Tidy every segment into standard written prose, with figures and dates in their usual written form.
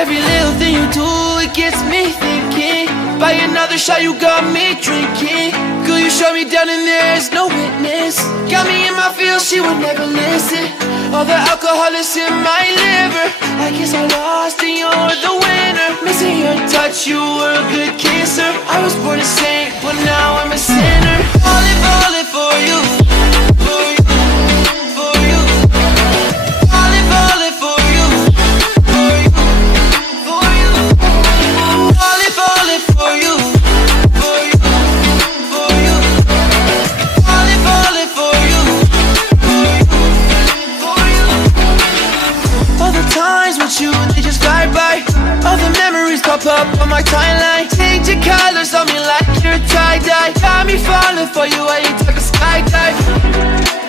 Every little thing you do, it gets me thinking. By another shot, you got me drinking. Girl, you shut me down and there's no witness. Got me in my feels, she would never listen. All the alcohol is in my liver. I guess I lost and you're the winner. Missing your touch, you were a good kisser. I was born a saint, but now I'm a sinner. Falling for you, for you, for you. Falling for you, for you, for you. Falling for you, for you, for you. Falling for you, for you, for you. All the times with you, they just fly by. All the memories pop up on my timeline. Change your colors on me like you're tie-dye. Got me falling for you, I ain't took a skydive.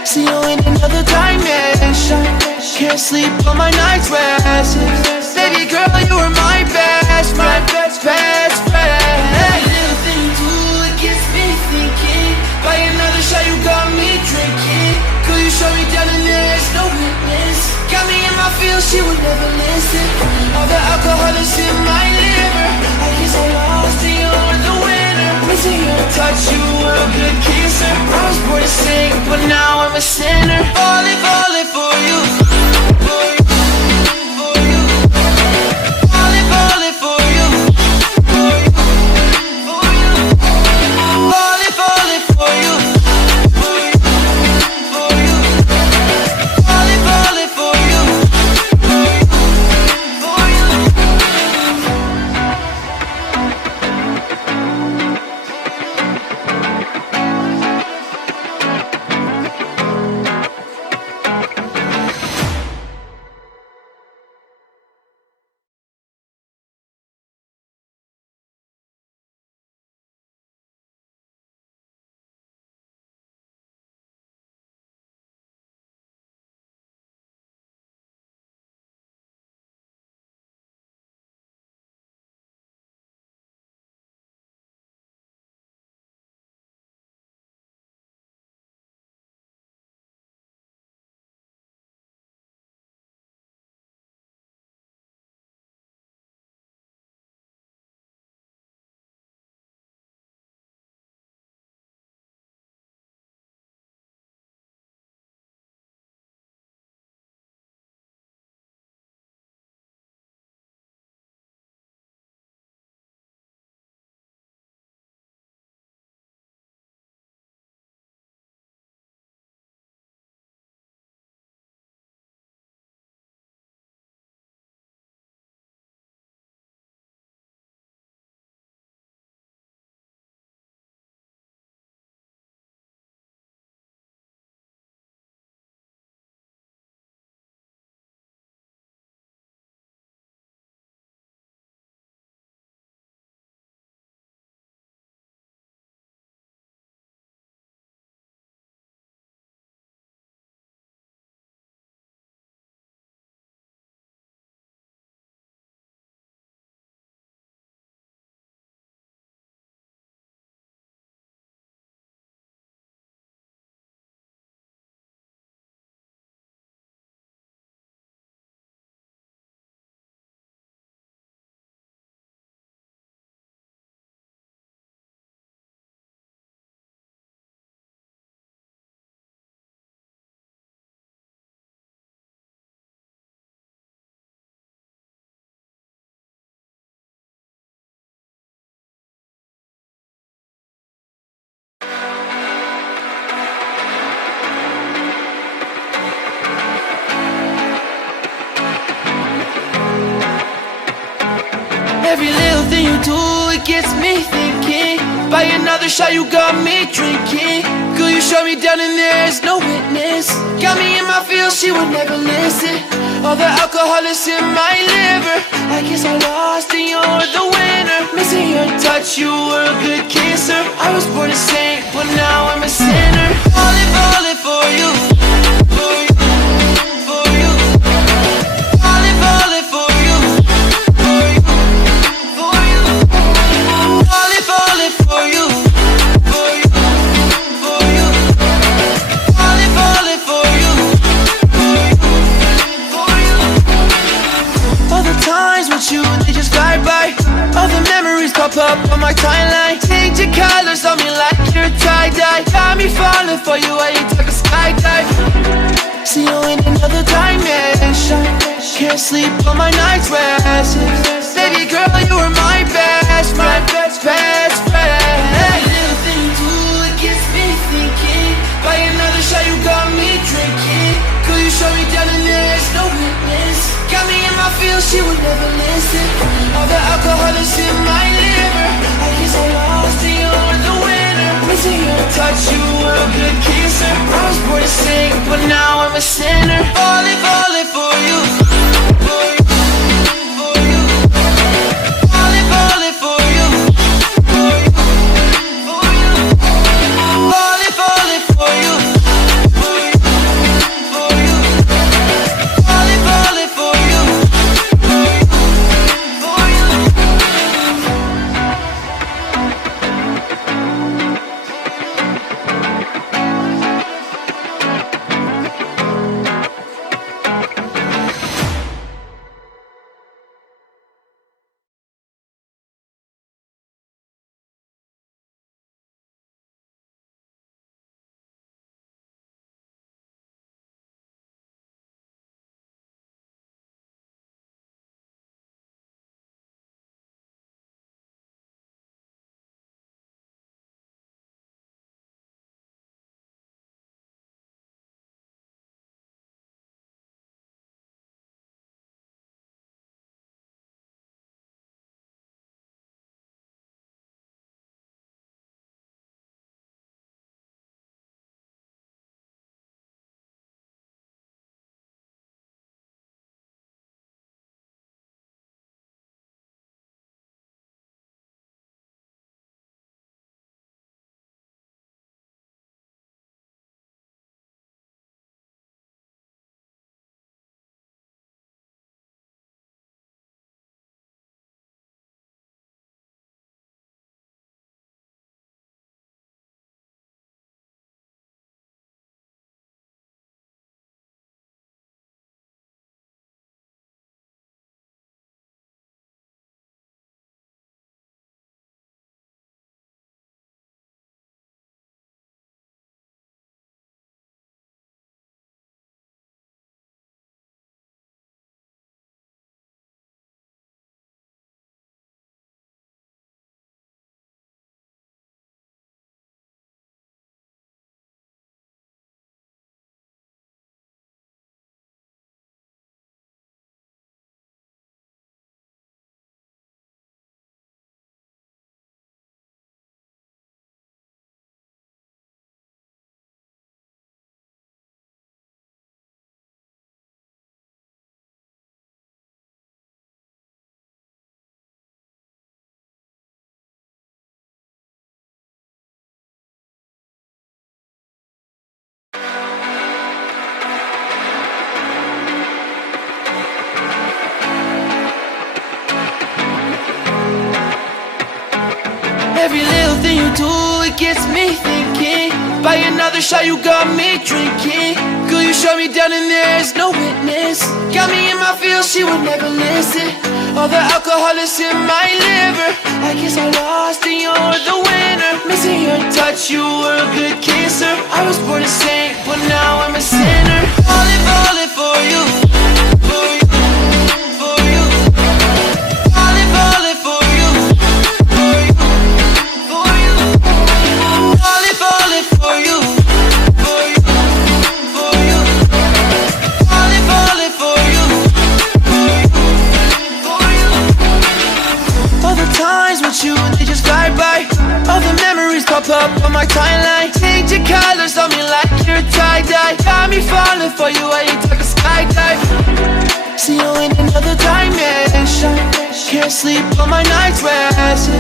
See you in another dimension. Can't sleep on my night's rest. Baby girl, you were my best friend, best friend. Every little thing you do, it gets me thinking. By another shot, you got me drinking. Girl, you shut me down and there's no witness. Got me in my feels, she would never listen. All the alcohol is in my liver. I guess I lost and you're the winner. Missing your touch, you were a good kisser. I was born to sing, but now I'm a sinner. Falling for you, for you, for you. Falling for you, for you, for you. Falling for you, for you, for you. Falling for you, for you, for you. Every little thing you do, it gets me thinking. By another shot, you got me drinking. Girl, you shut me down and there's no witness. Got me in my feels, she would never listen. All the alcohol is in my liver. I guess I lost and you're the winner. Missing your touch, you were a good kisser. I was born a saint, but now I'm a sinner. Falling for you, for you, for you. Falling for you, for you, for you. Falling for you, for you, for you. Falling for you, for you, for you. All the times with you, falling for you, I ain't talking skydive. See you in another dimension. Can't sleep on my night's rest. Baby girl, you were my best friend, best friend. Every little thing you do, it gets me thinking. By another shot, you got me drinking. Could you show me down and there's no witness? Got me in my feels, she would never listen. All the alcohol is in my liver. I guess I lost and you're the winner. Missing your touch, you were a good kisser. I was born to sing, but now I'm a sinner. Falling, falling for you. For you, for you. Falling, falling for you. For you, for you. Falling, falling for you. For you, for you. Falling, falling for you. For you, for you. Every little thing you do, it gets me thinking. By another shot, you got me drinking. Girl, you shut me down and there's no witness. Got me in my feels, she would never listen. All the alcohol is in my liver. I guess I lost and you're the winner. Missing your touch, you were a good kisser. I was born to sing, but now I'm a sinner. Falling, falling for you. For you, for you. Falling, falling for you. For you. Falling, falling for you, for you, for you. Falling, falling for you, for you, for you. All the times with you, they just fly by. All the memories pop up on my timeline. Change your colors on me like you're tie-dye. Got me falling for you, I ain't talking skydive. See you in another dimension. Can't sleep on my night's rest.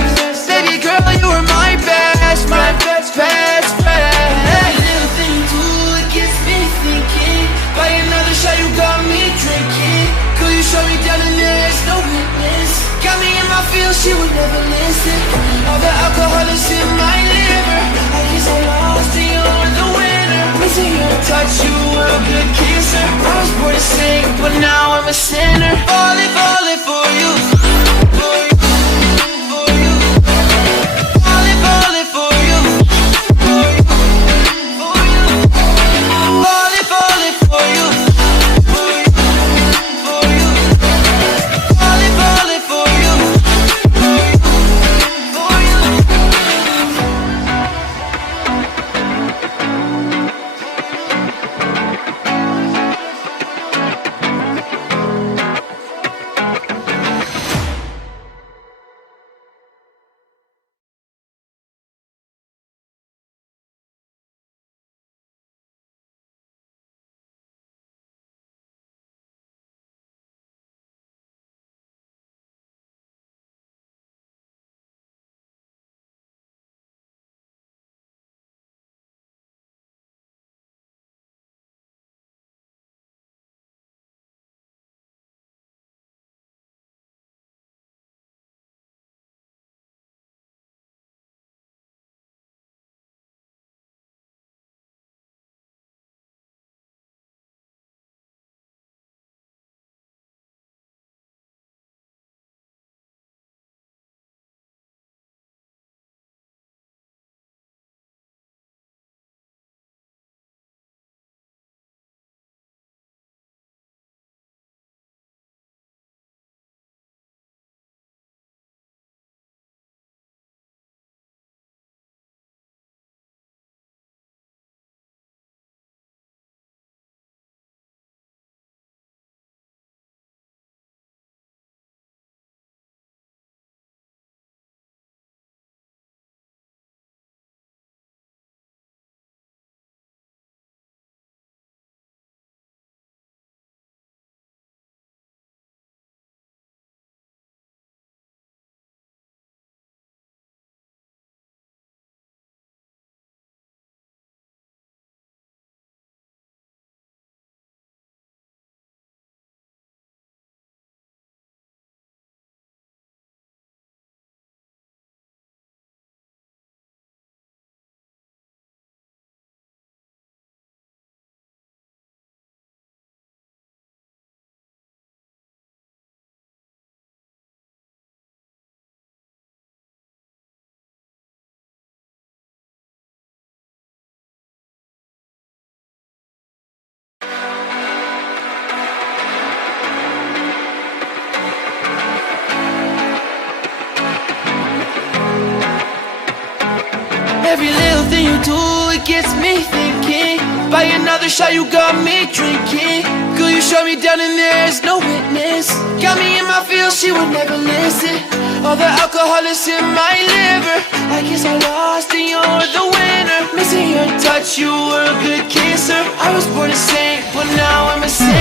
Baby girl, you were my best friend, best friend. Every little thing you do, it gets me thinking. By another shot, you got me drinking. Could you show me down and there's no witness? Got me in my feels, she would never listen. All the alcohol is in my liver. I guess I lost and you're the winner. Missing your touch, you were a good kisser. I was born to sing, but now I'm a sinner. Falling, falling for you. For you, for you. Falling, falling for you. For you, for you. Every little thing you do, it gets me thinking. By another shot, you got me drinking. Girl, you shut me down and there's no witness. Got me in my feels, she would never listen. All the alcohol is in my liver. I guess I lost and you're the winner. Missing your touch, you were a good kisser. I was born a saint, but now I'm a saint.